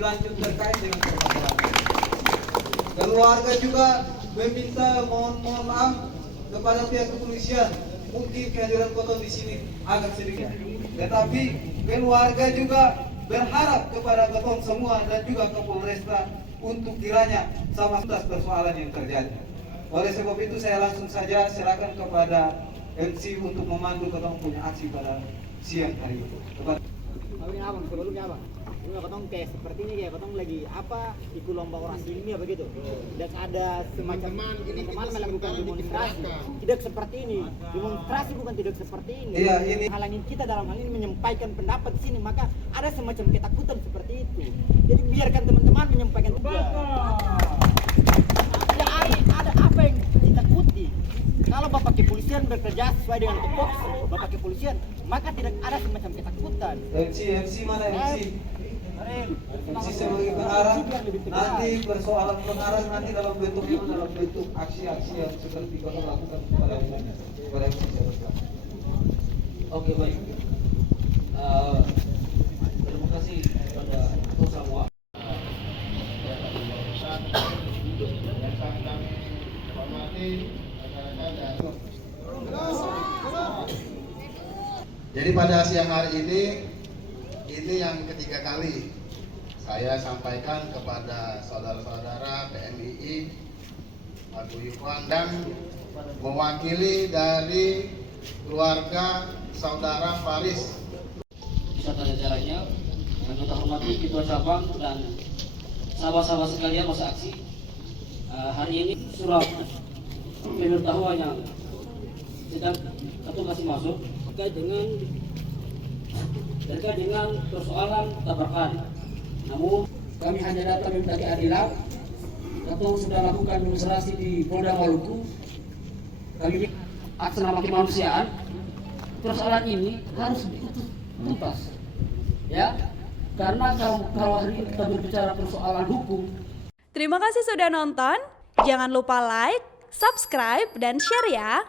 lebih lanjut terkait dengan permasalahan. Keluarga juga meminta mohon maaf kepada pihak kepolisian. Mungkin kehadiran Koton di sini agak sedikit, tetapi keluarga juga berharap kepada Koton semua dan juga Kapolresta untuk kiranya sama atas persoalan yang terjadi. Oleh sebab itu saya langsung saja serahkan kepada MC untuk memandu Koton punya aksi pada siang hari itu. Abang abang sebelumnya abang, ini Kotong kayak seperti ini kayak Kotong lagi apa ikut lomba orasi ilmiah begitu, dan ada semacam teman-teman melakukan demonstrasi. Tidak seperti ini, demonstrasi bukan tidak seperti ini. Iya, ini Halangin kita dalam hal ini menyampaikan pendapat di sini, maka ada semacam ketakutan seperti itu. Jadi biarkan teman-teman menyampaikan ada apa yang ditakuti. Kalau Bapak Kepolisian bekerja sesuai dengan tupoksi Bapak Kepolisian, maka tidak ada semacam ketakutan. MC mana MC? MC sebagai pengarang, nanti persoalan pengarang nanti dalam bentuk aksi-aksi yang seperti Bapak lakukan pada umumnya, pada MC. Oke, baik. Terima kasih kepada semua. Jadi pada siang hari ini yang ketiga kali saya sampaikan kepada saudara-saudara PMII Paguyuban dan mewakili dari keluarga saudara Faris Beserta jajarannya, yang kita hormati Ketua Cabang dan sahabat-sahabat sekalian masa aksi. Hari ini surat pemberitahuan yang sedang Ketua kasih masuk terkait dengan persoalan tabrakan. Namun kami hanya datang meminta keadilan. Ketua sudah lakukan demonstrasi di Polda Maluku. Kami atas nama kemanusiaan, persoalan ini harus diusut tuntas, ya. Karena kalau hari ini kita berbicara persoalan hukum. Terima kasih sudah nonton. Jangan lupa like, subscribe, dan share ya.